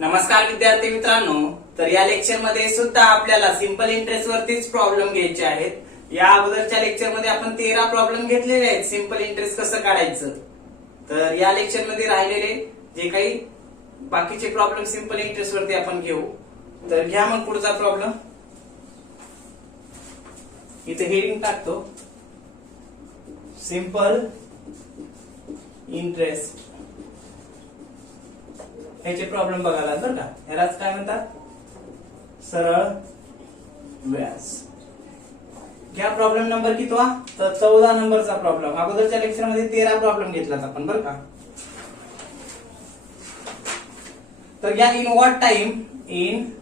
नमस्कार विद्यार्थी मित्रांनो, तर या लेक्चर मध्ये सुद्धा आपल्याला सिंपल इंटरेस्ट वरतीच प्रॉब्लेम घ्यायचे आहेत. या अगोदरच्या लेक्चर मध्ये आपण 13 प्रॉब्लेम घेतलेले आहेत सिंपल इंटरेस्ट कसं काढायचं. तर या लेक्चर मध्ये राहिलेले जे काही बाकीचे प्रॉब्लेम सिंपल इंटरेस्ट वरती आपण घेऊ. तर घ्या मग पुढचा प्रॉब्लेम. इथे हेडिंग टाकतो, सिंपल इंटरेस्ट. ह्याचे प्रॉब्लेम बघायला बरं का. ह्यालाच काय म्हणतात, सरळ व्याज. घ्या प्रॉब्लेम नंबर कितवा, तर 14 नंबरचा प्रॉब्लेम. अगोदरच्या लेक्चर मध्ये 13 प्रॉब्लेम घेतलात आपण बरं का. तर घ्या, in what time in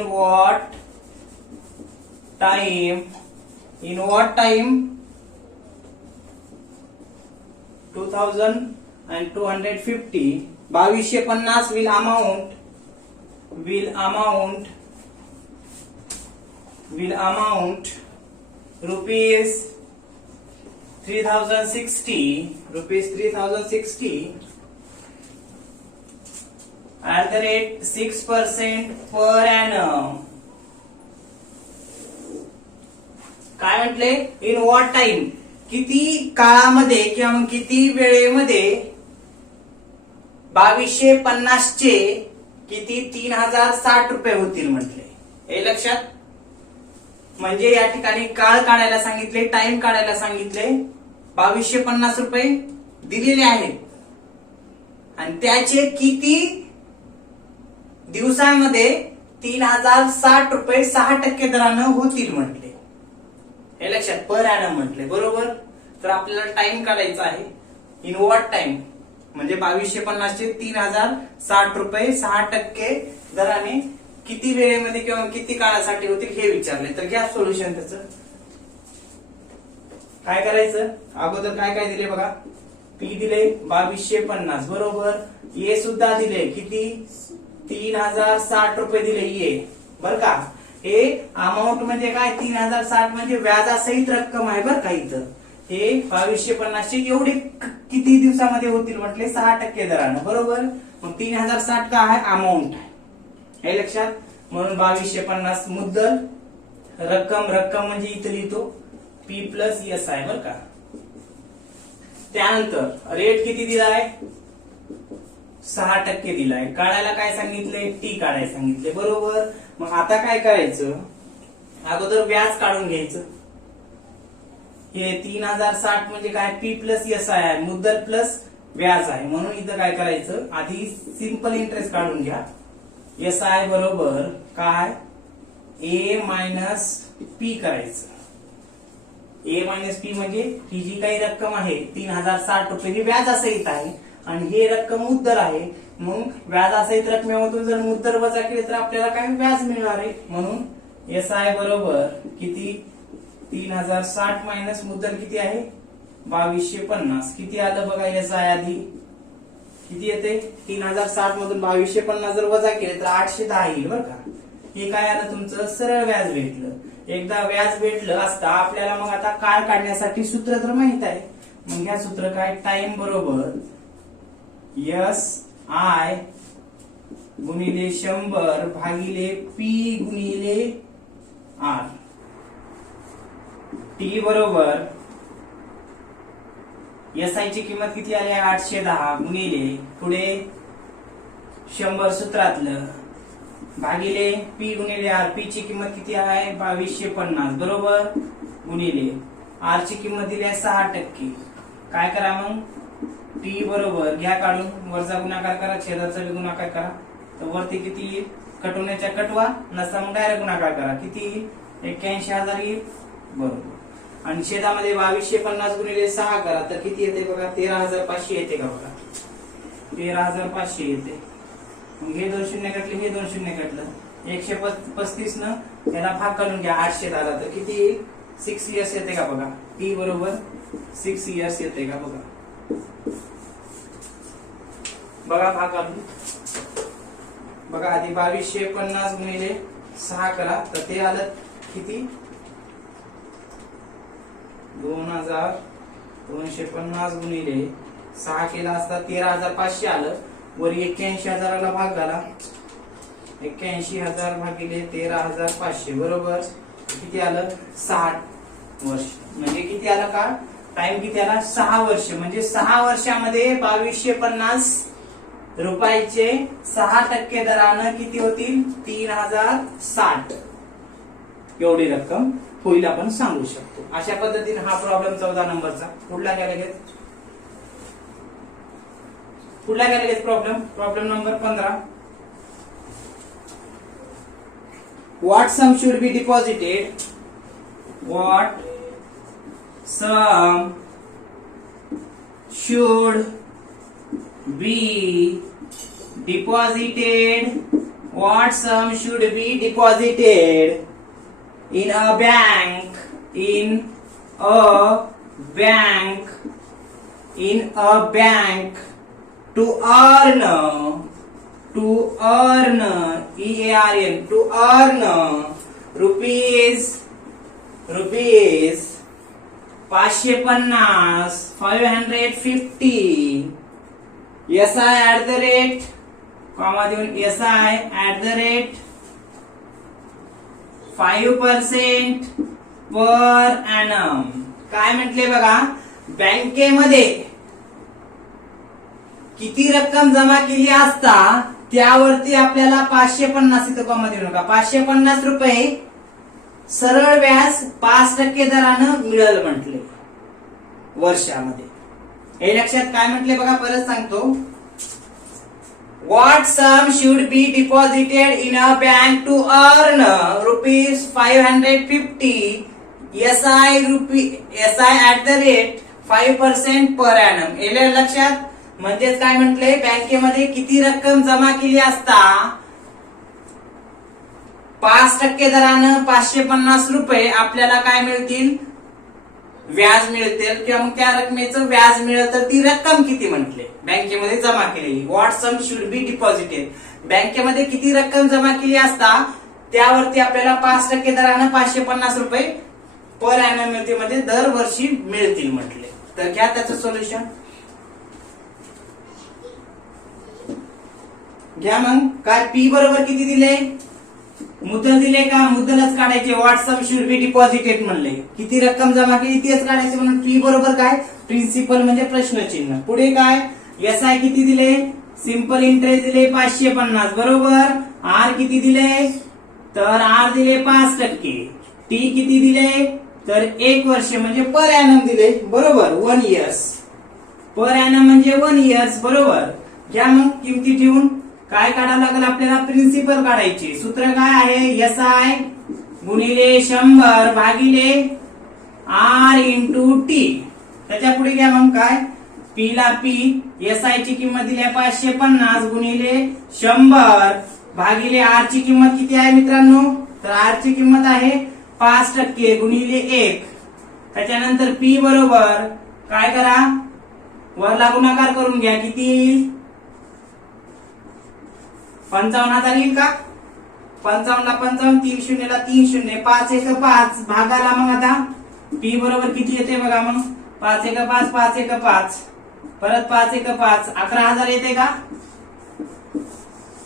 what time 2250 2250 will amount rupees 3060 at the rate 6% per annum. काय म्हटले, इन व्हॉट टाइम, किती काळामध्ये किंवा मग किती वेळेमध्ये 2250 चे किती 3060 रुपये होतील म्हटले. हे लक्षात, म्हणजे या ठिकाणी काळ काढायला सांगितले, टाइम काढायला सांगितले. 2250 रुपये दिलेले आहेत आणि त्याचे किती दिवसांमध्ये 3060 रुपये 6% दरानं होतील म्हटले. हे लक्षात, पर ॲनम म्हटले बरोबर. तर आपल्याला टाइम काढायचा आहे. इन व्हॉट टाइम म्हणजे 2250 चे 3060 रुपये 6% दराने किती वेळेमध्ये किंवा किती काळासाठी होतील हे विचारले. तर घ्या सोल्युशन त्याचं. काय करायचं, अगोदर काय काय दिले बघा. पी दिले 2250 बरोबर. ए सुद्धा दिले किती, 3060 रुपये दिले ए बर का. हे अमाऊंट म्हणजे काय, 3060 म्हणजे व्याजासहित रक्कम आहे बर का. इथं हे 2250 चे एवढे किती दिवसामध्ये होतील म्हटले, 6% दरानं बरोबर. मग 3060 का आहे, अमाऊंट आहे. हे लक्षात, म्हणून 2250 मुद्दल, रक्कम म्हणजे इथं लिहितो पी प्लस एस आहे बर का. त्यानंतर रेट किती दिलाय, 6% दिलाय. काढायला काय सांगितले, टी काढायला सांगितले बरोबर. मग आता काय करायचं, अगोदर व्याज काढून घ्यायचं. हे 3060 म्हणजे काय, पी प्लस एस आहे, मुद्दल प्लस व्याज आहे. म्हणून इथं काय करायचं, आधी सिंपल इंटरेस्ट काढून घ्या. एस आय बरोबर काय, ए मायनस पी करायचं. ए मायनस पी म्हणजे ही जी काही रक्कम आहे 3060 रुपये ही व्याजासहित आहे आणि हे रक्कम मुद्दल आहे. मग व्याजासहित रकमेमधून जर मुद्दल वजा केले तर आपल्याला काय व्याज मिळणार आहे. म्हणून एस आय बरोबर किती, 3060 मायनस मुद्दल किती आहे 2250. किती आलं बघा, एस आय आधी किती येते, 3060 मधून 2250 जर वजा केले तर 810 येईल बर का. हे काय आलं, तुमचं सरळ व्याज भेटलं. एकदा व्याज भेटलं असता आपल्याला मग आता काळ काढण्यासाठी सूत्र तर माहित आहे. मग ह्या सूत्र काय, टाइम बरोबर एस आय गुणिले 100 भागिले पी गुणिले आर. टी बरोबर एस आय ची किंमत किती आली, 810 गुणिले पुढे 100 सूत्रातलं भागिले पी गुणिले आर. पी ची किंमत किती आहे 2250 बरोबर गुणिले आर ची किंमत दिली आहे 6%. काय करा मग, टी बरोबर घ्या काढून, वरचा गुणाकार करा, छेदाचा गुणाकार करा. तर वरती किती येईल, कटवण्याच्या कटवा, नसता मग डायरेक्ट गुणाकार करा. किती येईल, 81,000 येईल बरोबर. आणि छेदामध्ये 2250 गुणिले 6 करा तर किती येते बघा, 13,500 येते का बघा, 13,500 येते. मग हे 2 शून्य कटले, हे 2 शून्य कटलं, 135 न त्याला भाग करून घ्या. 800 आला तर किती येईल, 6 इयर्स येते का बघा. टी बरोबर 6 इयर्स येते का बघा. बघा भाग काढून बघा. आधी 2250 गुणिले 6 करा तर ते आलं किती, 2250 गुणिले 6 केला असता 13,500 आलं. वर 81,000ला भाग झाला, 81,000 भागिले 13,500 बरोबर किती आलं 60 वर्ष. म्हणजे किती आला का टाइम किती आला 6 वर्ष. म्हणजे 6 वर्षामध्ये 2250 रुपयाचे 6% दरानं किती होतील 3060 एवढी रक्कम होईल आपण सांगू शकतो. अशा पद्धतीने हा प्रॉब्लेम 14 नंबरचा. पुढला घ्या लगेच problem number 15. What sum should be deposited? What sum should be deposited? What sum should be deposited in a bank? In a bank to earn EARN to earn rupees 550 SI at the rate comma देऊन SI at the rate 5% per annum. काय म्हटले बघा बँकेमध्ये किती रक्कम जमा केली असता त्यावरती आपल्याला 550 इथं कॉमा देऊ नका 550 रुपये सरळ व्याज 5% दरानं मिळेल म्हटले वर्षामध्ये. हे लक्षात काय म्हटले बघा परत सांगतो. What sum should be deposited in a bank to earn rupees 550 SI at the rate 5% per annum. हे लक्षात म्हणजेच काय म्हटले बँकेमध्ये किती रक्कम जमा केली असता 5% दरानं 550 रुपये आपल्याला काय मिळतील व्याज मिळतील किंवा मग त्या रकमेचं व्याज मिळेल तर ती रक्कम किती म्हटले बँकेमध्ये जमा केलेली. What sum should be deposited बँकेमध्ये किती रक्कम जमा केली असता त्यावरती आपल्याला 5% दरानं 550 रुपये पर एनम मिळते म्हणजे दरवर्षी मिळतील म्हटले. तर घ्या त्याचं सोल्युशन घ्या. मग काय पी बरोबर किती दिले मुद्दल दिले का मुद्दलच काढायचे. What sum should be deposited म्हणले किती रक्कम जमा केली तेच काढायचे म्हणून पी बरोबर काय प्रिन्सिपल म्हणजे प्रश्नचिन्ह. पुढे काय एसआय किती दिले सिंपल इंटरेस्ट दिले 550 बरोबर. आर किती दिले तर आर दिले 5%. टी किती दिले तर 1 वर्ष म्हणजे पर एनम दिले बरोबर 1 इयर्स पर एनम म्हणजे 1 इयर्स बरोबर. घ्या मग किमती ठेवून काय काढावं लागेल आपल्याला प्रिन्सिपल काढायचे. सूत्र काय आहे एसआय गुणिले 100 भागिले आर इंटू टी. त्याच्या पुढे घ्या मग काय पी ला पी एसआय ची किंमत दिली 550 गुणिले 100 भागिले आर ची किंमत किती आहे मित्रांनो तर आर ची किंमत आहे 5% गुणिले 1. त्याच्यानंतर पी बरोबर काय करा वरला गुणाकार करून घ्या किती 55,000 येईल का 55 ला 55 3 0 ला 3 0 5 1 5 भागाला मग आता पी बरोबर किती येते बघा मग 5 1 5 5 1 5 परत 5 1 5 11,000 येते का.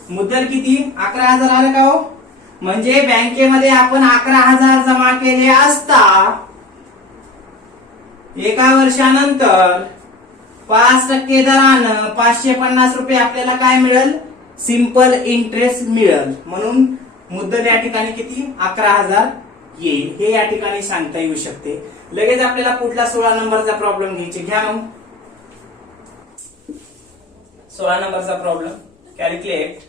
मुद्दल किती 11,000 आलं का हो. म्हणजे बँकेमध्ये आपण 11,000 जमा केले असता एका वर्षानंतर 5% दरानं 550 रुपये आपल्याला काय मिळेल सिंपल इंटरेस्ट मिळेल. म्हणून मुद्दल या ठिकाणी किती 11,000 येईल हे या ठिकाणी सांगता येऊ शकते. लगेच आपल्याला पुढला 16 नंबरचा प्रॉब्लेम घ्यायचे. घ्या मग 16 नंबरचा problem calculate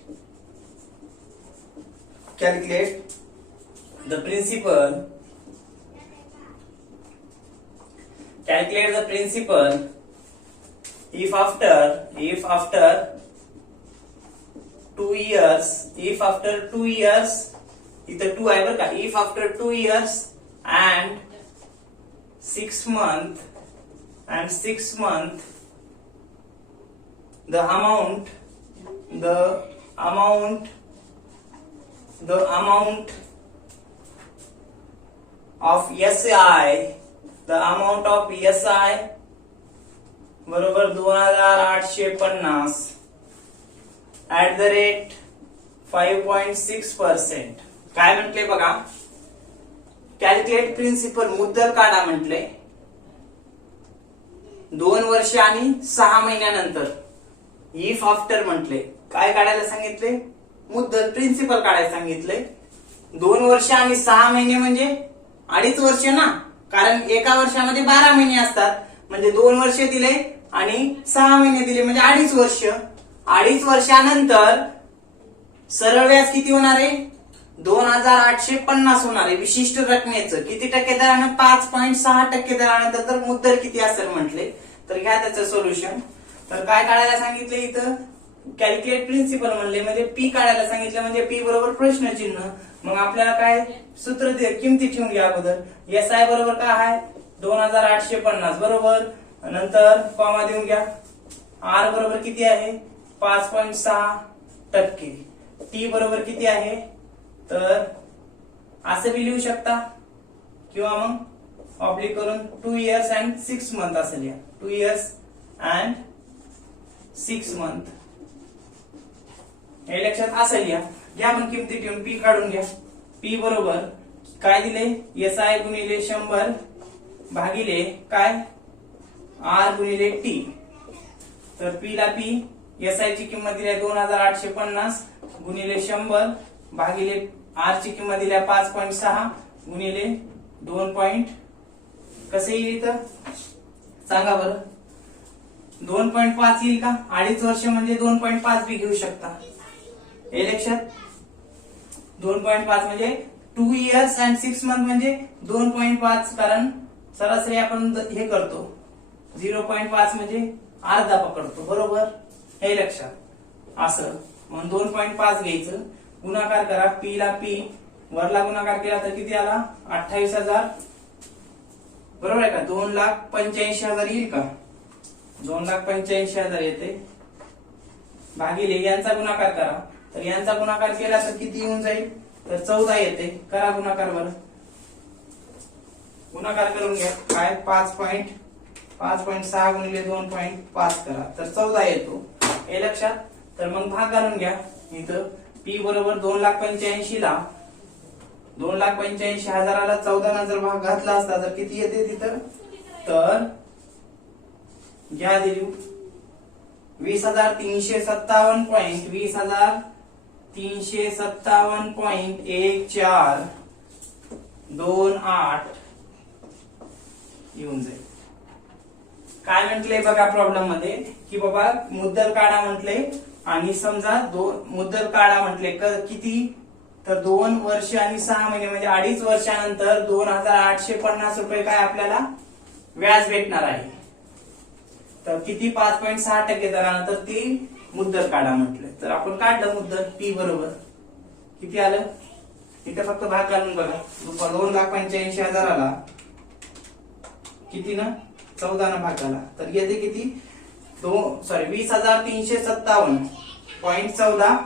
the principal if after 2 years इथं 2 आहे बरं का. if after 2 years and 6 months the amount of SI बरोबर 2,850 5.6%. काय म्हटले बघा, कॅल्क्युलेट प्रिन्सिपल मुद्दल काढा म्हटले 2 वर्ष आणि 6 महिन्यानंतर. इफ आफ्टर म्हटले काय काढायला सांगितले, मुद्दल प्रिन्सिपल काढायला सांगितले. 2 वर्ष आणि 6 महिने म्हणजे 2.5 वर्ष ना, कारण एका वर्षामध्ये 12 महिने असतात. म्हणजे 2 वर्ष दिले आणि 6 महिने दिले म्हणजे 2.5 वर्ष. 2.5 वर्षानंतर सरळ व्याज किती होणार आहे, 2850 होणार आहे. विशिष्ट रकमेचं किती टक्के दरानं, 5.6% दरानं. तर मुद्दल किती असेल म्हटले. तर घ्या त्याचं सोल्युशन. तर काय काढायला सांगितले इथं, कॅल्क्युलेट प्रिन्सिपल म्हणले म्हणजे पी काढायला सांगितलं, म्हणजे पी बरोबर प्रश्नचिन्ह. मग आपल्याला काय सूत्र किमती ठेवून घ्या अगोदर. एस आय बरोबर काय आहे 2850 बरोबर. नंतर कॉमा देऊन घ्या. आर बरोबर किती आहे 5.6%. टी बरोबर किती आहे, तर असं बी लिहू शकता किंवा मग ऑब्लिक करून 2 years and 6 months असं लिहा. 2 years and 6 months हे लक्षात असं लिहा. घ्या मग किमती ठेवून पी काढून घ्या. पी बरोबर काय दिले, एस आय गुणिले 100 भागिले काय आर गुणिले टी. तर पी ला पी, एस आय ची किंमत दिली 2850 गुणिले 100 भागिले आर ची किंमत दिली 5.6 गुणिले 2. कसे येईल इथं सांगा बरं, 2.5 येईल का. 2.5 वर्ष म्हणजे 2.5 बी घेऊ शकता. हे लक्षात 2.5 म्हणजे 2 years and 6 months म्हणजे 2.5, कारण सरासरी आपण हे करतो 0.5 म्हणजे अर्धा पकडतो बरोबर. हे लक्षात असं म्हणून 2.5 घ्यायचं. गुणाकार करा, पी ला पी वरला गुणाकार केला तर किती आला 28,000 बरोबर आहे का. 2,85,000 येईल का, 2,85,000 येते. भागिले यांचा गुणाकार करा, तर यांचा गुणाकार केला तर किती येऊन जाईल, तर 14 येते. करा गुणाकार बरं, गुणाकार करून घ्या. काय 5.6 गुणिले 2.5 करा तर 14 येतो. हे लक्षात. तर मग भाग घालून घ्या. इथं पी बरोबर 2,85,000 ला 2,85,000ला 14 जर भाग घातला असता तर किती येते तिथं, तर घ्या दिली 20,357.1428 येऊन जाईल. काय म्हटले बघा प्रॉब्लेम मध्ये की बाबा मुद्दल काढा म्हटले आणि समजा मुद्दल काढा म्हटले किती, तर 2 वर्ष आणि 6 महिने म्हणजे 2.5 वर्षानंतर 2,850 रुपये काय आपल्याला व्याज भेटणार आहे. तर किती 5.6% दरानं, तर ती मुद्दल काढा म्हटले. तर आपण काढलं मुद्दल पी बरोबर किती आलं, इथे फक्त भाग घालून बघा. 2,85,000ला किती ना 14 न भाग झाला तर येते किती 20,357.14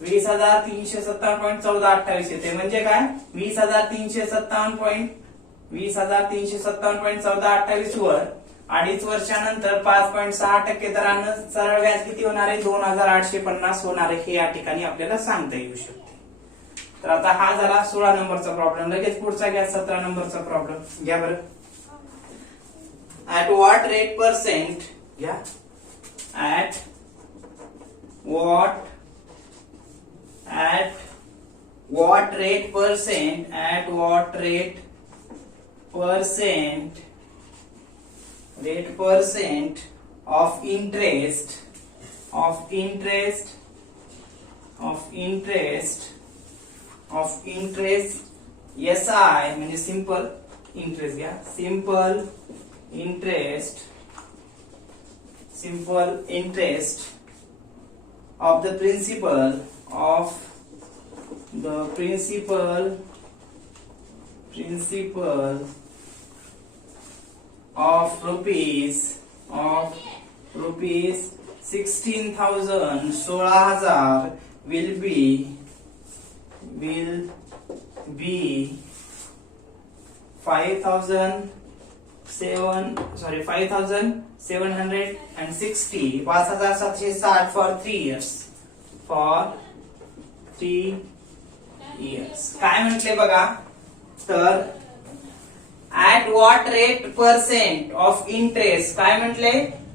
20,357.1428 येते. म्हणजे काय 20,357.1428 वर 2.5 वर्षानंतर 5.6% दरानं सरळ व्याज किती होणार आहे 2,850 होणार आहे. हे या ठिकाणी आपल्याला सांगता येऊ शकते. तर आता हा झाला 16 नंबरचा प्रॉब्लेम. लगेच पुढचा घ्या 17 नंबरचा प्रॉब्लेम घ्या बरं. At what rate percent? Yeah. At what rate percent? At what rate percent of interest SI म्हणजे simple interest घ्या. simple interest of the principal of rupees 16,000 will be 5,760 5,760 for 3 years. For 3 years. काय म्हटले बघा, तर at what rate percent of interest, काय म्हटले,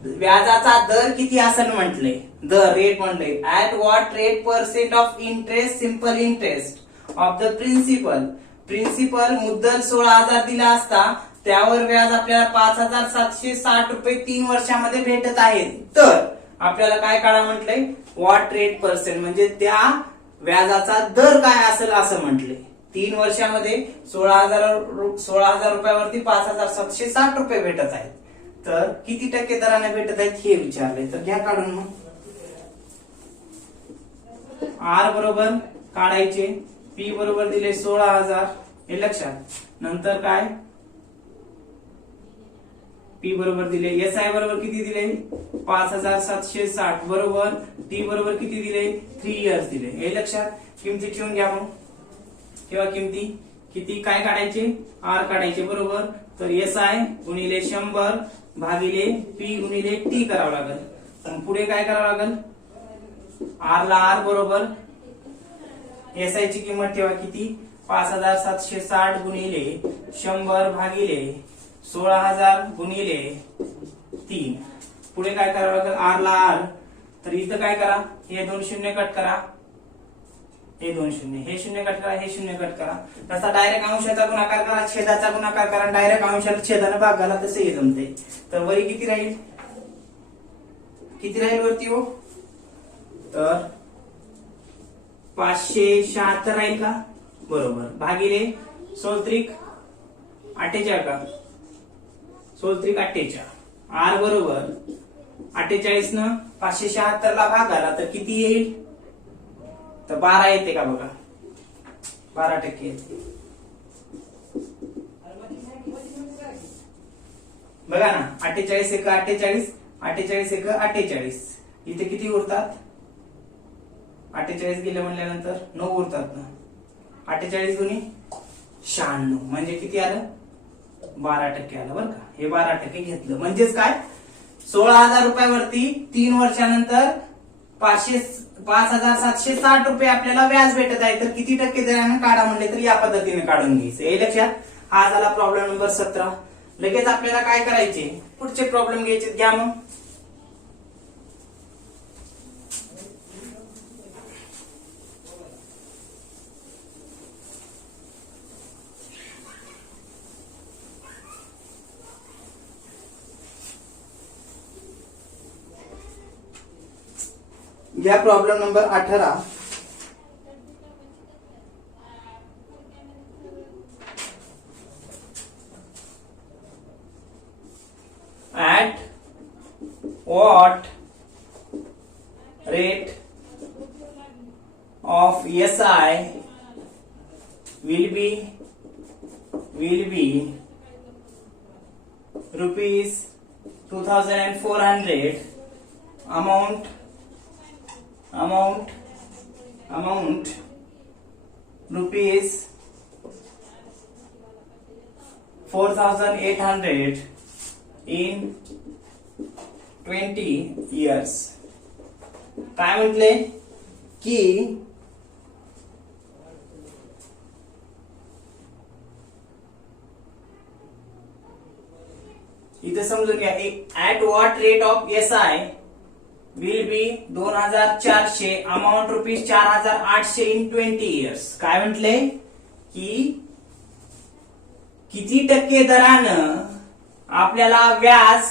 व्याजाचा दर किती असेल म्हटले, दर रेट म्हटले, at what rate percent of interest, simple interest of the principal मुद्दल 16,000 दिला असता, त्यावर व्याज आपल्याला 5,760 रुपये 3 वर्षामध्ये भेटत आहेत. तर आपल्याला काय काढा म्हटलंय, व्हॉट रेट पर्सेंट म्हणजे त्या व्याजाचा दर काय असेल असं म्हटले. 3 वर्षामध्ये 16,000 रुपयावरती 5,760 रुपये भेटत आहेत. तर किती टक्के दराने भेटत आहेत हे विचारले. तर घ्या काढून. मग आर बरोबर काढायचे, पी बरोबर दिले 16,000 हे लक्षात. नंतर काय, पी बरोबर दिले, एस आय बरोबर किती दिले 5,760 बरोबर, टी बरोबर किती दिले 3 years दिले हे लक्षात. किमती ठेवून घ्या. मग ठेवा किमती. किती काय काढायचे, आर काढायचे बरोबर. तर एस आय गुणिले 100 भागिले पी गुणिले टी करावं लागेल. तर पुढे काय करावं लागेल, आर ला आर बरोबर एस आय ची किंमत ठेवा किती 5,760 गुणिले 100 भागिले 16,000 गुणिले 3. पुढे काय करावं लागेल, आर ला आर. तर इथं काय करा, हे 2 शून्य कट करा, हे 2 शून्य, हे शून्य कट करा, हे शून्य कट करा. तसा डायरेक्ट अंशाचा गुणाकार करा, छेदाचा गुणाकार करा, डायरेक्ट अंशाला छेदाने भाग घाला, तसे हे जमते. तर वरी किती राहील, किती राहील वरती हो, तर 576 राहील का बरोबर, भागिले 16 48 का, 16 48, आर बरोबर 48 न 576 ला भाग घाला तर किती येईल, तर 12 येते का बघा, 12% येते बघा ना. 48 एक 48, 48 एक 48, इथे किती उरतात, 48 गेले म्हणल्यानंतर 9 उरतात ना. 48 गुणी 96 म्हणजे किती आलं, 12% आलं बरं का. हे 12% घेतलं म्हणजेच काय, 16,000 रुपयावरती 3 वर्षानंतर 5,760 रुपये आपल्याला व्याज भेटत आहे. तर किती टक्के दराने काढा म्हणले तर या पद्धतीने काढून घ्यायचं हे लक्षात. हा झाला प्रॉब्लेम नंबर 17. लगेच आपल्याला काय करायचे, पुढचे प्रॉब्लेम घ्यायचे. घ्या मग. घ्या problem number 18. At what rate of SI will be rupees 2,400 amount rupees 4,800 in 20 years. काय म्हटले की इथे समजून घ्या, at what rate of SI will be 2,400 amount rupees 4,800 in 20 years. काय म्हटले की किती टक्के दरानं आपल्याला व्याज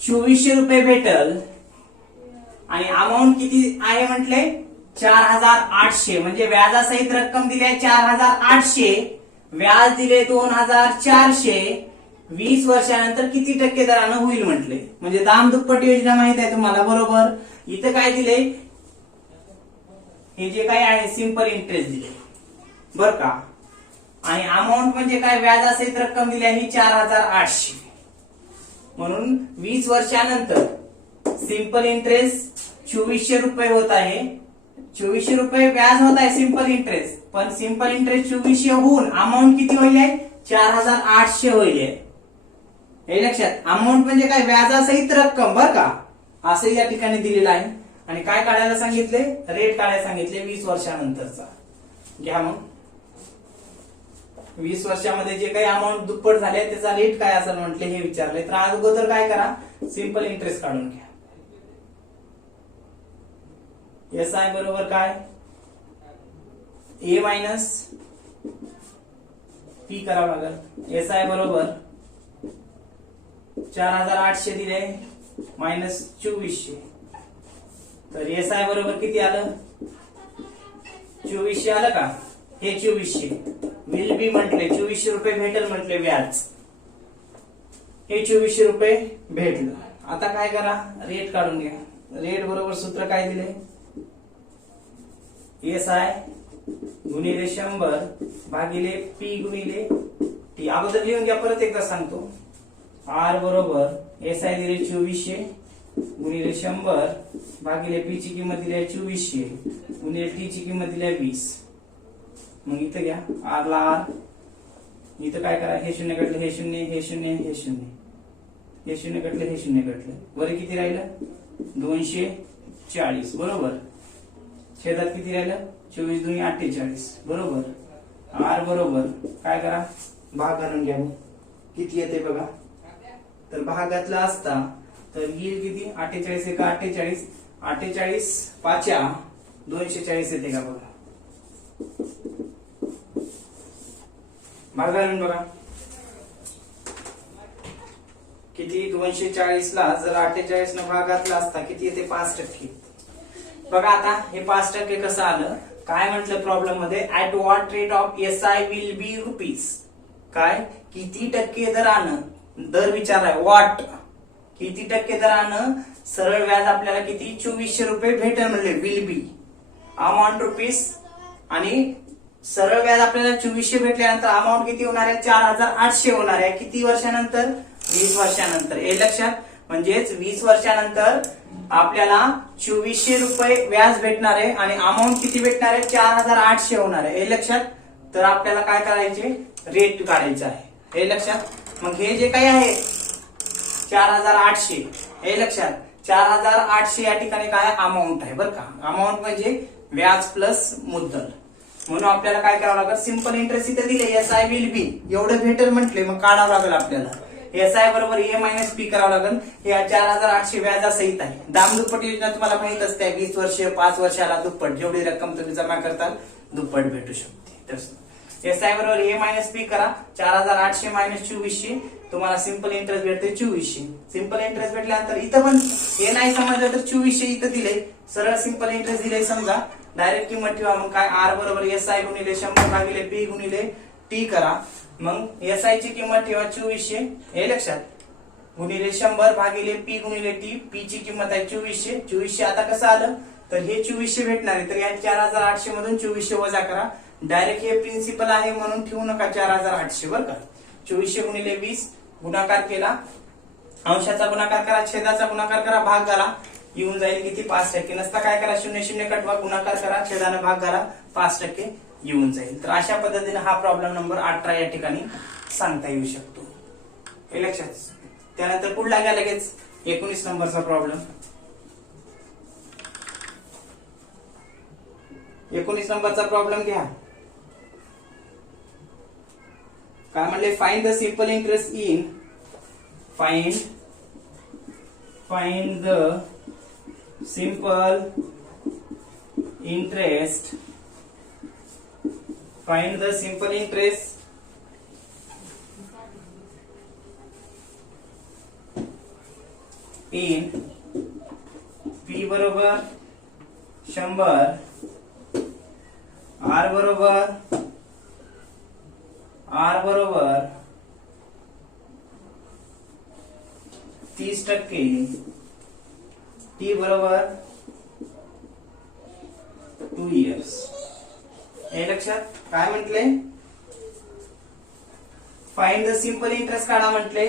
2,400 रुपये भेटल आणि अमाऊंट किती आहे म्हटले 4,800, म्हणजे व्याजासहित रक्कम दिली आहे 4,800, व्याज दिले 2,400, 20 वर्षानंतर किती टक्के दरानं होईल म्हटले. म्हणजे दाम दुप्पट योजना माहित आहे तुम्हाला बरोबर. इथं काय दिले, हे जे काय आहे सिंपल इंटरेस्ट दिले बर का, आणि अमाऊंट म्हणजे काय व्याजासहित रक्कम दिली आहे 4,800. म्हणून 20 वर्षानंतर सिंपल इंटरेस्ट 2,400 रुपये होत आहे, 2,400 रुपये व्याज होत आहे सिंपल इंटरेस्ट, पण सिंपल इंटरेस्ट 2,400 होऊन अमाऊंट किती होईल आहे 4,800 होईल आहे हे लक्षात. अमाऊंट म्हणजे काय व्याजासहित रक्कम बर का, असं या ठिकाणी दिलेलं आहे. आणि काय काढायला सांगितले, रेट काढायला सांगितले 20 वर्षानंतरचा. घ्या मग 20 वर्षामध्ये जे काही अमाऊंट दुप्पट झाले त्याचा रेट काय असेल म्हटले हे विचारले. तर अगोदर काय करा, सिंपल इंटरेस्ट काढून घ्या. SI बरोबर काय, A मायनस P करावं लागेल. SI बरोबर 4800 दिले मायनस 2400. तर SI बरोबर किती आलं, 2400 आलं का. हे 2400 विल बी म्हटले, 2400 रुपये भेटेल म्हटले व्याज. हे 2400 रुपये भेटलं. आता काय करा, रेट काढून घ्या. रेट बरोबर सूत्र काय दिले, SI गुणिले 100 भागिले P गुणिले T. अगोदर लिहून घ्या, परत एकदा सांगतो. R बरोबर SI दिले 2400 गुणिले 100 भागिले P ची किंमत दिली आहे 2400 गुणिले T ची किंमत दिली आहे 20. मग इथं घ्या R ला R, इथं काय करा, हे शून्य कटले, हे शून्य, हे शून्य, हे शून्य, हे शून्य कटले, हे शून्य कटले. वर किती राहिलं, 240 बरोबर. छेदात किती राहिलं, 24 दुनी 48 बरोबर. R बरोबर काय करा, भाग घालून घ्या. किती येते बघा, तर भागातला असता तर येईल किती, 48 एका 48, 48 पाच्या 240 येते का बघा. भाग घालून बघा किती, 240 ला जर 48 न भाग घातला असता किती येते, 5%. बघा आता हे 5% कसं आलं, काय म्हटलं प्रॉब्लेम मध्ये, at what rate of SI will be rupees. काय, किती टक्के दरानं, दर विचाराय, व्हॉट किती टक्के दरानं सरळ व्याज आपल्याला किती, 2400 रुपये भेटेल म्हणले, विल बी अमाऊंट रुपीज. आणि सरळ व्याज आपल्याला 2400 भेटल्यानंतर अमाऊंट किती होणार आहे, 4800 होणार आहे. किती वर्षानंतर, 20 वर्षानंतर. हे लक्षात, म्हणजेच 20 वर्षानंतर आपल्याला 2400 रुपये व्याज भेटणार आहे आणि अमाऊंट किती भेटणार आहे, 4800 होणार आहे. हे लक्षात. तर आपल्याला काय करायचे, रेट काढायचं आहे. हे लक्षात. मग हे जे काही आहे 4800, हे लक्षात, 4800 या ठिकाणी काय अमाऊंट आहे बरं का. अमाऊंट म्हणजे व्याज प्लस मुद्दल. म्हणून आपल्याला काय करावं लागेल, सिंपल इंटरेस्ट इथे दिले, SI विल बी एवढं भेटेल म्हटले, मग काढावं लागेल आपल्याला. SI बरोबर A मायनस P करावं लागेल. हे 4800 व्याजासहित आहे. दाम-दुप्पट योजना तुम्हाला माहित असते, 20 वर्ष 5 वर्षाला दुप्पट, जेवढी रक्कम तुम्ही जमा करताल दुप्पट भेटू शकते. SI बरोबर A मायनस P करा, 4800 मायनस 2400, तुम्हाला सिंपल इंटरेस्ट भेटते 2400. सिंपल इंटरेस्ट भेटल्यानंतर इथं पण हे नाही समजलं तर 2400 इथं दिले, सरळ सिंपल इंटरेस्ट दिले समजा, डायरेक्ट किंमत ठेवा. मग काय, R बरोबर SI गुणिले 100 भागिले P गुणिले T करा. मग SI ची किंमत ठेवा 2400, हे लक्षात, गुणिले 100 भागिले P गुणिले T. P ची किंमत आहे 2400. 2400 आता कसं आलं, तर हे 2400 भेटणार आहे. तर या 4800 मधून 2400 वजा करा. डायरेक्ट हे प्रिन्सिपल आहे म्हणून ठेवू नका 4800 बरं का. 2400 गुणिले 20 गुणाकार केला, अंशाचा गुणाकार करा, छेदाचा गुणाकार करा, भाग घाला, येऊन जाईल किती, 5%. नसता काय करा, 00 कटवा, गुणाकार करा, छेदानं भाग घाला, 5% येऊन जाईल. तर अशा पद्धतीने हा प्रॉब्लेम नंबर 18 या ठिकाणी सांगता येऊ शकतो. हे लक्षात. त्यानंतर पुढला घ्या लगेच 19 नंबरचा प्रॉब्लेम. 19 नंबरचा प्रॉब्लेम घ्या. काय म्हणले, find the simple interest in, find the simple interest, find the simple interest in P बरोबर 100, R बरोबर 30%, T बरोबर 2 इयर्स. हे लक्षात. काय म्हटले, फाइंड द सिंपल इंटरेस्ट काढा म्हटले.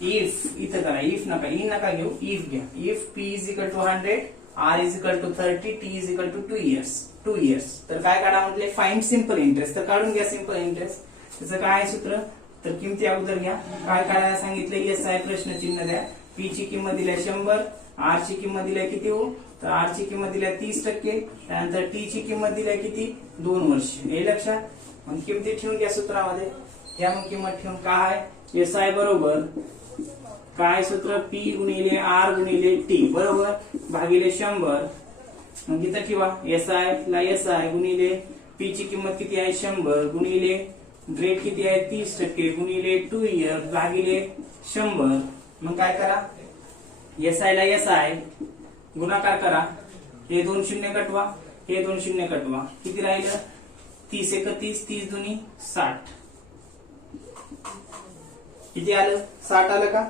इफ इथं करा, इफ नका, इन नका घेऊ, इफ घ्या. If P is equal to 100, R is equal to 30, T is equal to 2 years. तर काय काढा म्हटले, फाइंड सिंपल इंटरेस्ट. तर काढून घ्या सिंपल इंटरेस्ट. त्याचं काय सूत्र, तर किमती अगोदर घ्या. काय काढायला सांगितले, SI प्रश्न चिन्ह द्या. पी ची किंमत दिली 100, आर ची किंमत दिली किती हो, तर आर ची किंमत दिली 30%, त्यानंतर टी ची किंमत दिली किती 2 वर्ष. हे लक्षात. मग किमती ठेवून घ्या सूत्रामध्ये. या मग किंमत ठेवून काय एस आय बरोबर काय सूत्र पी गुणिले आर गुणिले टी बरोबर भागिले 100. मग इथं ठेवा एस आय ला एस आय गुणिले पी ची किंमत किती आहे 100 गुणिले रेट किती आहे 30% गुणिले 2 इयर भागिले 100. मग काय करा एस आय ला एस आय गुणाकार करा. हे 2 शून्य कटवा, हे 2 शून्य कटवा. किती राहिलं 30 × 31 30 दुनी 60. किती आलं 60 आलं का.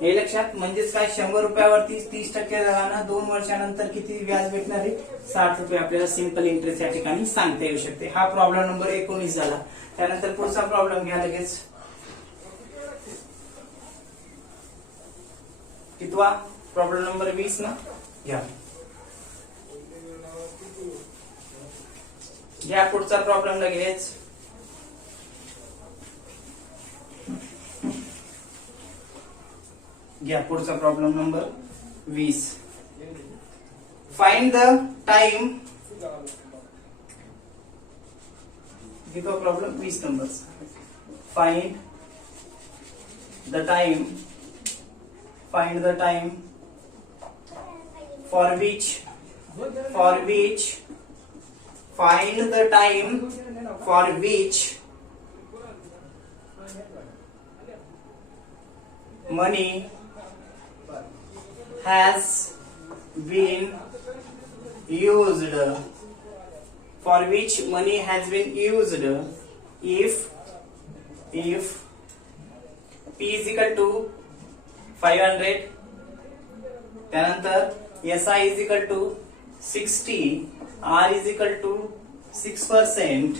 हे लक्षात. म्हणजेच काय 100 रुपयावरती 30% झाला 2 वर्षानंतर किती व्याज भेटणार आहे 60 रुपये. आपल्याला सिंपल इंटरेस्ट या ठिकाणी सांगता येऊ शकते. हा प्रॉब्लेम नंबर 19 झाला. त्यानंतर पुढचा प्रॉब्लेम घ्या लगेच. कितवा प्रॉब्लेम नंबर 20 ना घ्या. घ्या पुढचा प्रॉब्लेम लगेच. घ्या पुढचा problem number 20. Find the time. कितवा problem 20 number. Find the time. Find the time for which find the time for which money has been used. For which money has been used if P is equal to 500, त्यानंतर SI is equal to 60, R is equal to 6%.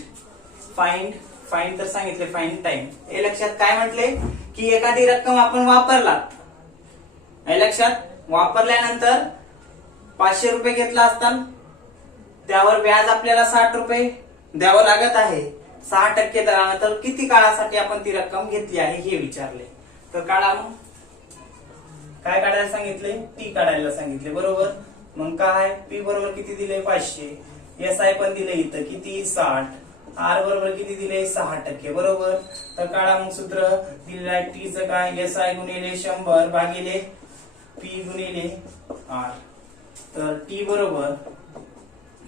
Find तर सांगितले find time. हे लक्षात काय म्हटले की एखादी रक्कम आपण वापरला. हे लक्षात वापरल्यानंतर 500 रुपये घेतला असताना त्यावर व्याज आपल्याला 60 रुपये द्यावं लागत आहे 6% दराने. तर किती काळासाठी आपण ती रक्कम घेतली आहे हे विचारले. तर काढा मग. काय काढायला सांगितले टी काढायला सांगितले बरोबर. मग काय पी बरोबर किती दिले 500, एस आय पण दिले इथं किती 60, आर बरोबर किती दिले 6% बरोबर. तर काढा मग सूत्र दिलेलं आहे टी चं काय एस आय गुणिले 100 भागिले पी गुणिले आर. तर टी बरोबर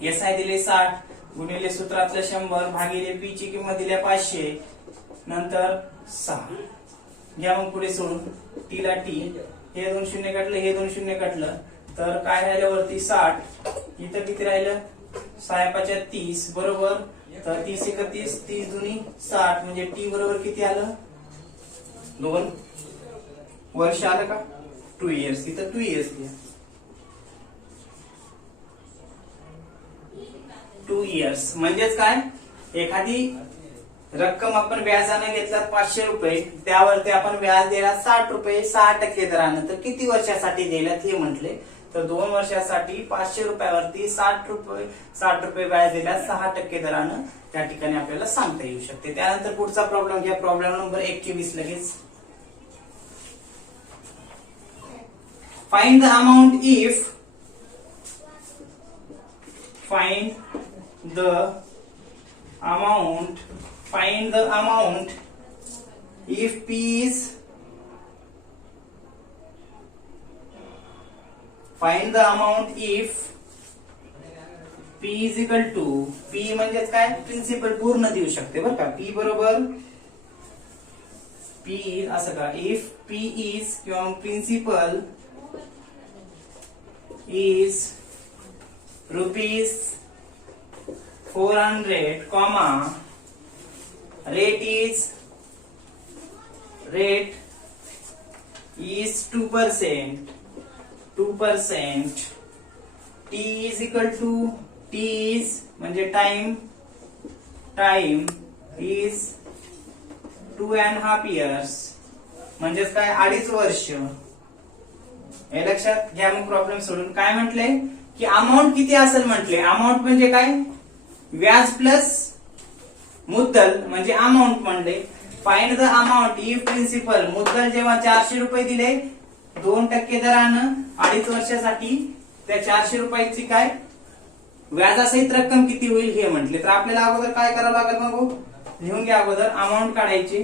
एस आय दिले 60 गुणिले सूत्रातलं 100 भागिले पी ची किंमत दिल्या 500 नंतर 6. घ्या मग पुढे सोडून टी ला टी. हे 2 शून्य कटलं, हे 2 शून्य कटलं, तर काय राहिलं वरती 60. इथं किती राहिलं 6 × 30 बरोबर. तर 30 × 30 30 दुनी 60 म्हणजे टी बरोबर किती आलं 2 वर्ष आलं का 2 इयर्स. इथं 2 इयर्स घ्या 2 इयर्स. म्हणजेच काय एखादी रक्कम आपण व्याजाने घेतला 500 रुपये त्यावरती आपण व्याज दिला 60 रुपये 6% दरानं. तर किती वर्षासाठी दिल्यात हे म्हटले. तर 2 वर्षासाठी 500 रुपयावरती 60 रुपये व्याज दिला 6% दरानं त्या ठिकाणी आपल्याला सांगता येऊ शकते. त्यानंतर पुढचा प्रॉब्लेम घ्या प्रॉब्लेम नंबर 21 लगेच. Find the amount if find the amount if P is find the amount if P is equal to P म्हणजेच काय प्रिन्सिपल पूर्ण देऊ शकते बरं का. P बरोबर P असं का if P is किंवा principal is rupees 400, rate is 2%, T is equal to T is म्हणजे टाइम is 2.5 years म्हणजेच काय 2.5 वर्ष. हे लक्षात घ्या. मग प्रॉब्लेम सोडून काय म्हटले की अमाऊंट किती असेल म्हटले. अमाऊंट म्हणजे काय व्याज प्लस मुद्दल म्हणजे अमाऊंट म्हणले. Find the amount if principal मुद्दल जेव्हा 400 रुपये दिले 2% दरानं 2.5 वर्षासाठी त्या 400 रुपयाची काय व्याजासहित रक्कम किती होईल हे म्हटले. तर आपल्याला अगोदर काय करावं लागेल मग लिहून घ्या. अगोदर अमाऊंट काढायची.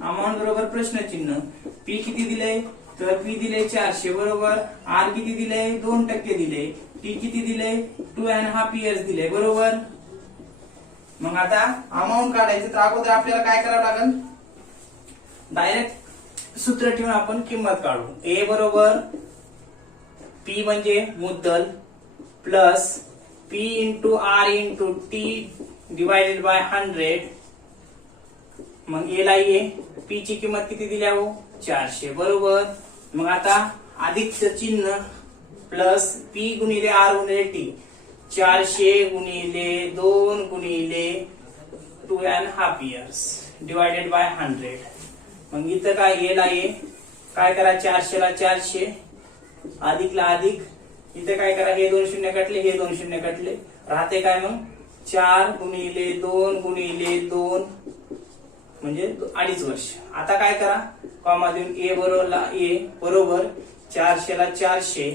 अमाऊंट बरोबर प्रश्नचिन्ह. पी किती दिले तर पी दिले 400 बरोबर. आर किती दिले 2% दिले. टी किती दिले 2.5 years दिले बरोबर. मग आता अमाऊंट काढायचं. तर अगोदर आपल्याला काय करावं लागेल डायरेक्ट सूत्र ठेवून आपण किंमत काढू. ए बरोबर पी म्हणजे मुद्दल plus P into R into T divided by 100. मग ए ला ये पी ची किंमत किती दिल्या हो 400 बरोबर. मग आता अधिकचं चिन्ह प्लस पी गुणिले आर गुणिले टी 400 गुणिले 2 गुणिले 2.5 years डिवायडेड बाय 100. मग इथं काय ए ला ये काय करा 400 ला 400 अधिक ला अधिक. इथे काय करा हे 2 शून्य कटले हे 2 शून्य कटले राहते काय मग 4 गुणिले 2 गुणिले 2 म्हणजे 2.5 वर्ष. आता काय करा कॉमा देऊन ए बरोबर 400 ला 400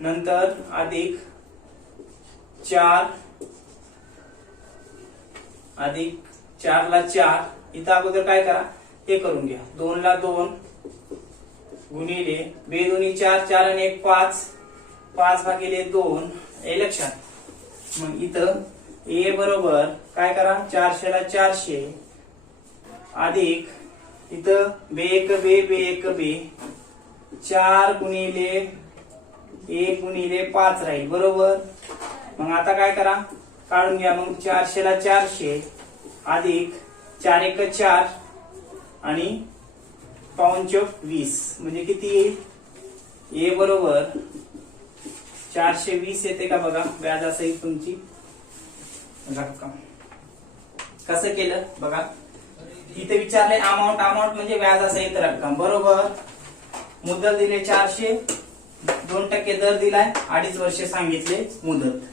नंतर अधिक 4 अधिक 4 ला 4. इथं अगोदर काय करा हे करून घ्या 2 ला 2 गुणिले 2 दोन्ही 4 4 आणि 1 5 5 भागिले 2 हे लक्षात. मग इथं ए बरोबर काय करा 400 ला 400 अधिक इथं बे एक बे 4 गुणिले 1 गुणिले 5 राहील बरोबर. मग आता काय करा काढून घ्या. मग 400 ला 400 अधिक 4 1 4 आणि 5 20 म्हणजे किती येईल. ए बरोबर 420 येते का बघा व्याजासहित तुमची रक्कम. कसं केलं बघा इथे विचारले अमाऊंट. अमाऊंट म्हणजे व्याजासहित रक्कम बरोबर. मुदत दिले 400 2% दर दिलाय 2.5 वर्ष सांगितले मुदत.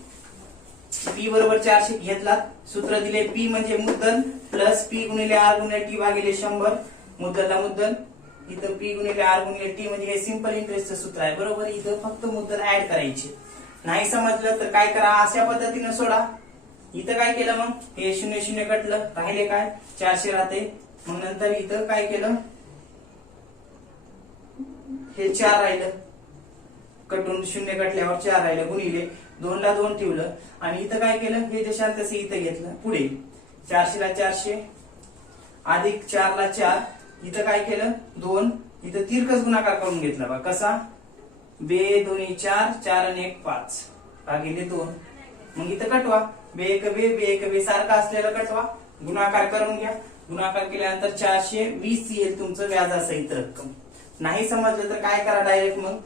पी बरोबर 400 घेतला. सूत्र दिले पी म्हणजे मुद्दल प्लस पी गुणिले आर गुणिले टी भागिले 100 मुद्दलला मुद्दल. इथं पी गुणिले आर गुणिले टी म्हणजे हे सिंपल इंटरेस्टचं सूत्र आहे बरोबर. इथं फक्त मुद्दल ऍड करायची. नाही समजलं तर काय करा अशा पद्धतीने सोडा. इथं काय केलं मग हे 0 0 कटलं राहिले काय 400 राहते. मग नंतर इथं काय केलं हे 4 राहिलं कटून 0 कटल्यावर 4 राहिलं गुणिले 2 ला 2 ठेवलं आणि इथं काय केलं हे जशाल तसं इथं घेतलं. पुढे 400 ला 400 अधिक 4 ला 4 इथं काय केलं 2 इथं तिरकस गुणाकार करून घेतला बा कसा बे दोन्ही 4 4 आणि 1 5 भागिले 2. मग इथं कटवा बे एक बे सारखा असलेला कटवा गुणाकार करून घ्या. गुणाकार केल्यानंतर 420 येईल तुमचं व्याजासहित रक्कम. नाही समजलं तर काय करा डायरेक्ट मग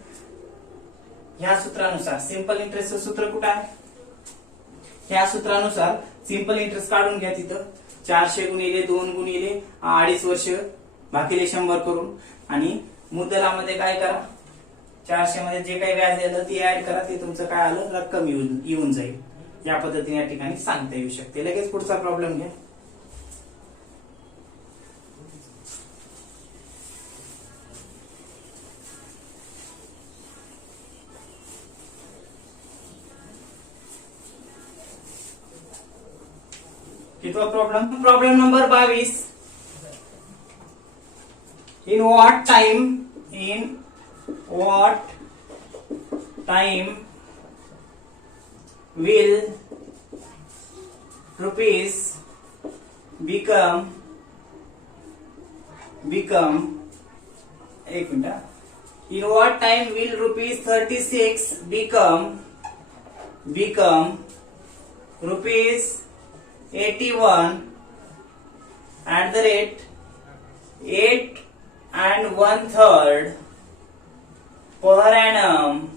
ह्या सूत्रानुसार सिंपल इंटरेस्टचं सूत्र कुठं आहे ह्या सूत्रानुसार सिंपल इंटरेस्ट काढून घ्या. तिथं 400 गुणिले 2 गुणिले 2.5 वर्ष भागिले 100 करून आणि मुद्दलामध्ये काय करा 400 मध्ये जे काही व्याज आलं ते ऍड करा. ते तुमचं काय आलं रक्कम येऊन जाईल. या पद्धतीने या ठिकाणी सांगता येऊ शकते. लगेच पुढचा प्रॉब्लेम घ्या. कितवा problem number 22. In what time will rupees become एक minute. In what time will rupees 36 become rupees 81 at the rate 8 1/3 per annum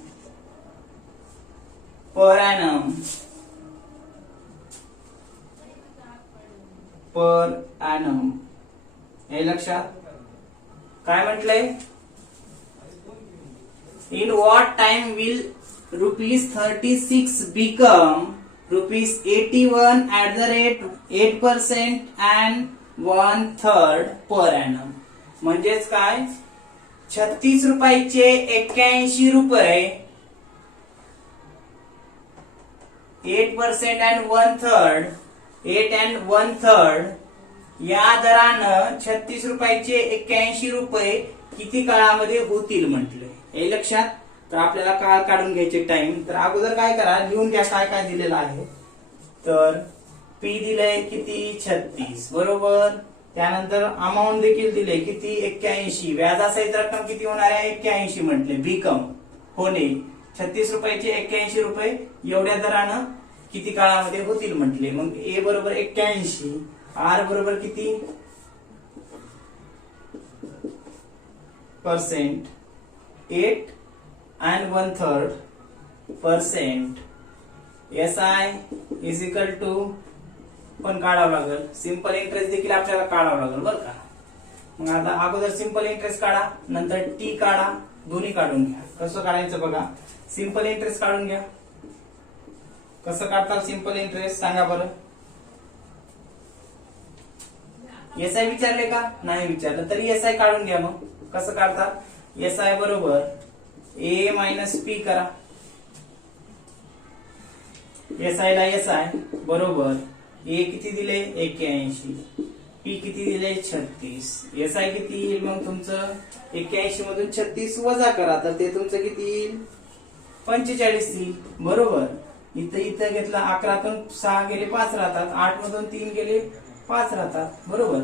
हे लक्षात. काय म्हटलंय in what time will rupees 36 become rupees 81 at the rate 8% and 1/3 per annum. म्हणजेच काय ₹36 81 8% and 1/3 8 and 1/3 या दरानं ₹36 81 किती काळामध्ये होतील म्हटलंय. हे लक्षात. तर आपल्याला काळ काढून घ्यायचे टाइम. तर अगोदर काय करा, लिहून घ्या काय काय दिलेलं आहे. तर पी दिलंय किती 36 बरोबर. त्यानंतर अमाऊंट देखील दिले किती 81. व्याजासहित रक्कम किती होणार आहे 81 म्हटले. बिकम होणे ₹36 81 एवढ्या दरानं किती काळामध्ये होतील म्हटले. मग ए बरोबर 81, आर बरोबर किती %, 8 and 1/3%. SI is equal to पण काढावं लागेल. सिंपल इंटरेस्ट देखील आपल्याला काढावं लागेल बरं का. मग आता अगोदर सिंपल इंटरेस्ट काढा, नंतर टी काढा, दोन्ही काढून घ्या. कसं काढायचं बघा. सिंपल इंटरेस्ट काढून घ्या. कसं काढतात सिंपल इंटरेस्ट सांगा बरं. एसआय विचारले का नाही विचारलं तरी एसआय काढून घ्या. मग कसं काढतात. एसआय बरोबर ए मायनस पी करा. एसआय ला एसआय बरोबर ए किती दिले 81, पी किती दिले 36. एसआय किती येईल मग तुमचं 81 मधून 36 वजा करा तर ते तुमचं किती येईल 45 येईल बरोबर. इथं इथं घेतला 11तून 6 गेले 5 राहतात, 8 मधून 3 गेले 5 राहतात बरोबर.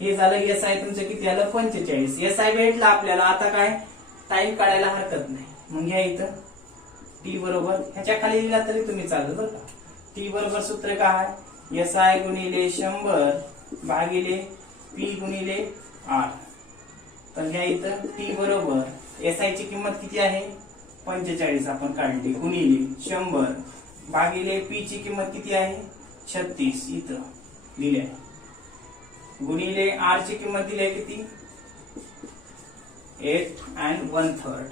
हे झालं एसआय तुमचं किती आलं 45. एसआय भेटला आपल्याला. आता काय टाइम काढायला हरकत नाही. मग घ्या इथं टी बरोबर ह्याच्या खाली दिला तरी तुम्ही चालत बरं का. टी बरोबर सूत्र काय एसआय गुणिले 100 भागिले पी गुणिले आर. तर घ्या इथं टी बरोबर एसआय ची किंमत किती आहे 45 आपण काढली गुणिले 100 भागिले पी ची किंमत किती आहे 36 इथं दिली आहे गुणिले आर ची किंमत दिली आहे किती 8 and 1/3.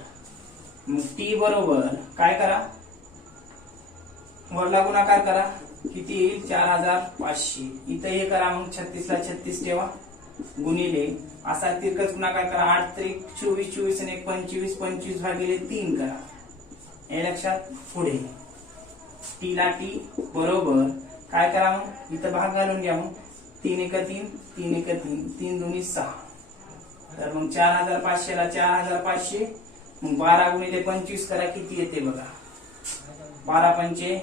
मग टी बरोबर काय करा वरला गुणाकार करा किती येईल 4500. इथं हे करा मग 36 ला 36 ठेवा गुणिले असा तिरकस गुणाकार करा 8 त्रिक 24 24 आणि 25 25 भागिले 3 करा. हे लक्षात. पुढे टी ला टी बरोबर काय करा मग इथं भाग घालून घ्या. मग 3 1 3 3 1 3 3 2 6. तर मग 4500 ला 4500 मग 12 गुणिले 25 करा किती येते बघा 12 पंचे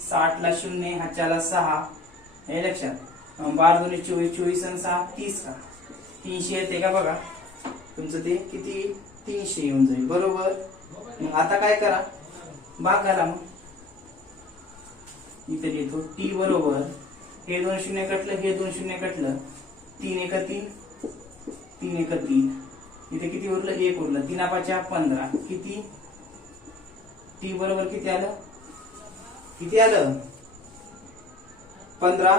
60 ला 0 हाच्याला 6. हे लक्षात. 12 2 24 24 आणि 6 30 का 300 येते का बघा तुमचं ते किती 300 येऊन जाईल बरोबर. मग आता काय करा भाग घाला. मग इथे लिहितो टी बरोबर हे 2 शून्य कटलं हे 2 शून्य कटलं 3 1 3 3 1 3 इथे किती उरलं 1 उरलं 3 5 15 किती टी बरोबर किती आलं 15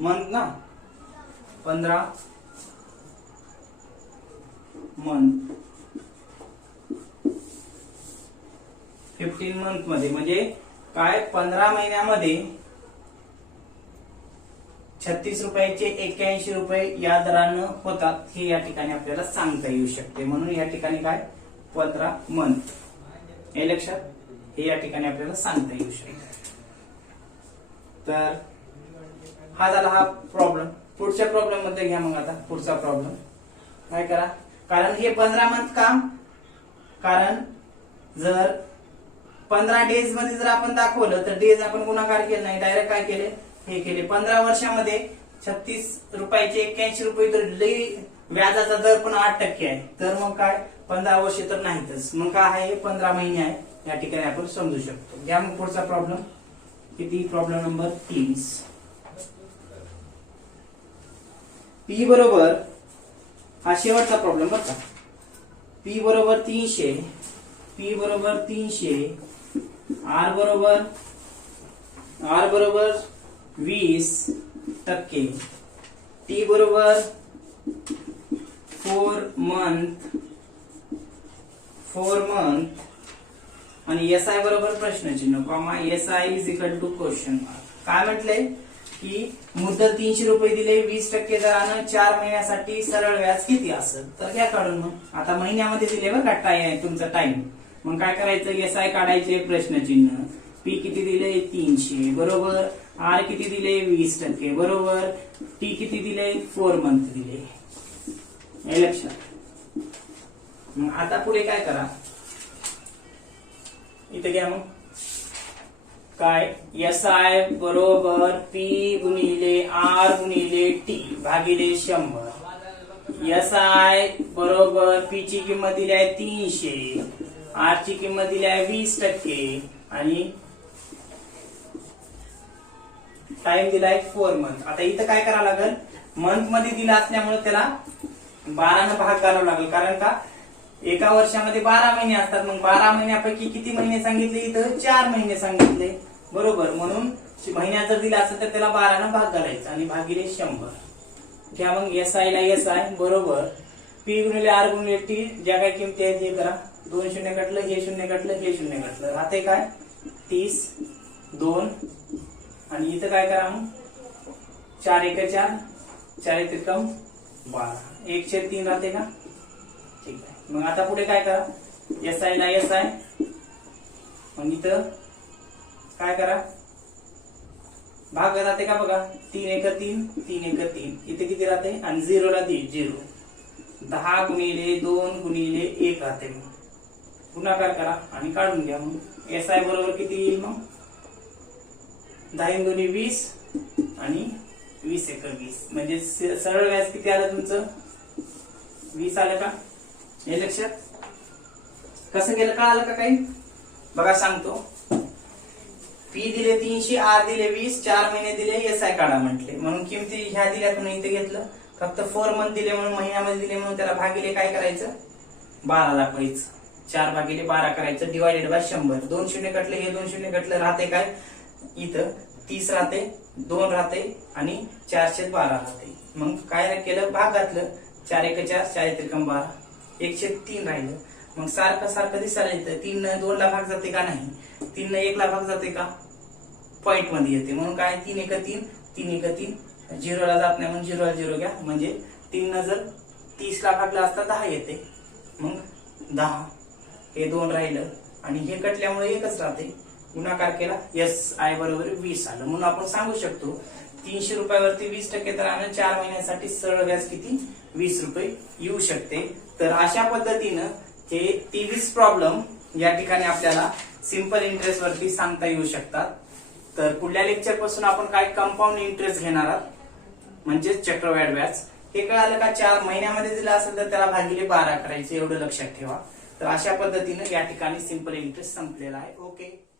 मंथ ना 15 मंथ 15 मंथ मध्ये म्हणजे काय 15 महिन्यामध्ये ₹36 81 या दरानं होतात हे या ठिकाणी आपल्याला सांगता येऊ शकते. म्हणून या ठिकाणी काय 15 मंथ हे लक्षात. हे या ठिकाणी आपल्याला सांगता येऊ शकते. तर हा झाला हा प्रॉब्लेम. पुढच्या प्रॉब्लेम मध्ये घ्या. मग आता पुढचा प्रॉब्लेम काय करा कारण हे 15 मंथ काम कारण जर 15 डेज मध्ये जर आपण दाखवलं तर डेज आपण गुणाकार केला नाही डायरेक्ट काय केले हे केले. 15 वर्षामध्ये ₹36 81 तर लई व्याजाचा दर पण 8% आहे. तर मग काय 15 वर्ष तर नाहीतच. मग काय आहे 15 महिने आहे या ठिकाणी आपण समजू शकतो. घ्या मग पुढचा प्रॉब्लेम किती प्रॉब्लेम नंबर 23. पी बरोबर हा शेवटचा प्रॉब्लेम बरं का. पी बरोबर 300 पी बरोबर 300 आर बरोबर 20% टी बरोबर 4 मंथ आणि एसआय बरोबर प्रश्नचिन्ह comma SI is equal to question mark. काय म्हटलंय की मुद्दल 300 रुपये दिले, 20% दरानं 4 महिन्यासाठी सरळ व्याज किती असेल, तर घ्या काढून. मग आता महिन्यामध्ये दिले बरं का तुमचा टाइम. मग काय करायचं, SI काढायचे, प्रश्नचिन्ह. पी किती दिले 300 बरोबर, आर किती दिले 20% बरोबर, टी किती दिले 4 मंथ दिले. हे लक्षात. मग आता पुढे काय करा, इथे घ्या. मग काय, SI बरोबर P गुणिले R गुणिले T भागिले 100. SI बरोबर P ची किंमत दिली आहे 300, R ची किंमत दिली आहे 20% आणि टाइम दिलाय 4 मंथ. आता इथं काय करावं लागेल, मंथ मध्ये दिला असल्यामुळे त्याला 12 ने भाग करावा लागेल. कारण का, एका वर्षामध्ये 12 महिने असतात. मग 12 महिन्यापैकी किती महिने सांगितले, इथं 4 महिने सांगितले बरोबर. म्हणून महिन्यात जर दिला असेल तर त्याला 12 ने भाग घालायचा आणि भागिले 100 घ्या. मग SI ला SI बरोबर P गुणिले R गुणिले T, ज्या काही किमती आहेत हे करा. 2 शून्य कटलं, हे शून्य कटलं, हे शून्य कटलं, राहते काय 30, 2 आणि इथं काय करा, मग 4 एक 4, 4 एक 12, 1/3 राहते का. ठीक आहे. मग आता पुढे काय करा, SI ला SI. मग इथं काय करा, भाग राहते का बघा, 3 एक 3, 3 एक 3, इथे किती राहते आणि 0 ला 0, 10 गुणिले 2 गुणिले 1 राहते. मग गुणाकार करा आणि काढून घ्या. मग SI बरोबर किती येईल, मग 10 दुनी 20 आणि 20 एक 20, म्हणजे सरळ व्याज किती आलं तुमचं 20 आलं का. हे लक्षात. कसं केलं कळालं का काही, बघा सांगतो. P दिले 300, R दिले 20, 4 महिने दिले, SI काढा म्हटले. म्हणून किमती ह्या दिल्या, तुम्ही इथे घेतलं. फक्त 4 मंथ दिले म्हणून महिन्यामध्ये दिले म्हणून त्याला भागिले काय करायचं 12 दाखवायचं. 4 भागिले 12 करायचं, डिवायडेड बाय 100. 2 शून्य कटले, हे 2 शून्य कटलं, राहते काय इथं 30 राहते, 2 राहते आणि 412 राहते. मग काय केलं, भाग घातलं. 4 एक 4, 4 एक 12, 1/3 राहिलं. मग सारखं सारखं दिसायला येतं. 3 ने 2 ला भाग जाते का नाही, 3 ने 1 ला भाग जाते का, पॉइंट मध्ये येते. म्हणून काय 3 एक 3, 3 एक 3, 0 ला जात नाही म्हणून 0 ला 0 घ्या. म्हणजे 3 न जर 30 ला भागला असता 10 येते. मग 10, हे 2 राहिलं आणि हे कटल्यामुळे एकच राहते. गुणाकार केला, SI बरोबर 20 आलं. म्हणून आपण सांगू शकतो 300 रुपयावरती 20% दराने 4 महिन्यासाठी सरळ व्याज किती 20 रुपये येऊ शकते. तर अशा पद्धतीनं हे 23 प्रॉब्लेम या ठिकाणी आपल्याला सिंपल इंटरेस्ट वरती सांगता येऊ शकतात. तर पुढल्या लेक्चर पासून आपण काय कंपाऊंड इंटरेस्ट घेणार आहोत, म्हणजे चक्रवाढ व्याज. हे कळालं का, 4 महिन्यामध्ये दिला असेल तर त्याला भागिले 12 करायचे, एवढं लक्षात ठेवा. तर अशा पद्धतीने या ठिकाणी सिंपल इंटरेस्ट संपलेला आहे. ओके.